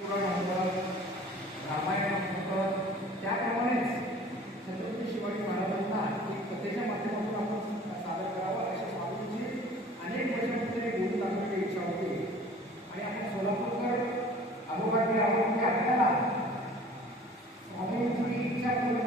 पुराण होतं रामायण होतं त्याप्रमाणेच छत्रपती शिवाजी महाराजांना एक माध्यमातून आपण सादर करावा अशा स्वामींची अनेक वर्षामध्ये बोलून इच्छा होती आणि आपण सोलापूरकर अनुभवाने आहोत म्हणजे इच्छा पूर्ण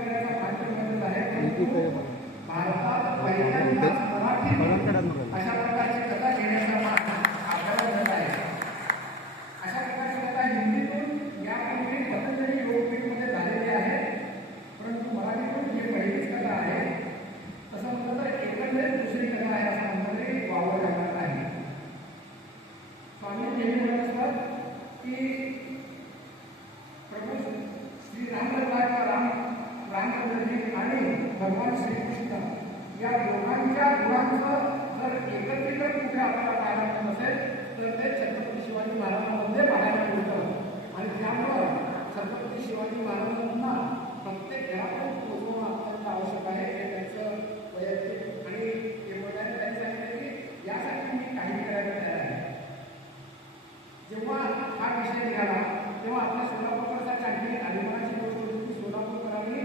नेहमी म्हणत असतात की तेव्हा आपल्या सोलापूरकरसाठी आणखी अभिमानाची गोष्ट होती की सोलापूरकरांनी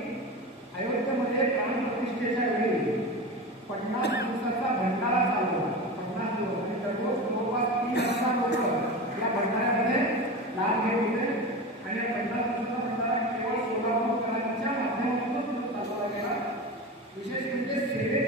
अयोध्येमध्ये प्राणप्रतिष्ठेच्या वेळी पन्नास दिवसाचा भंडारा चालवला. पन्नास दिवस. आणि दररोज जवळपास तीन हजार लोक या भंडाऱ्यामध्ये लाभ घेत होते. आणि या पन्नास दिवसाचा भंडारा केवळ सोलापूरकरांच्या माध्यमातून चालवला गेला. विशेष म्हणजे सेवेत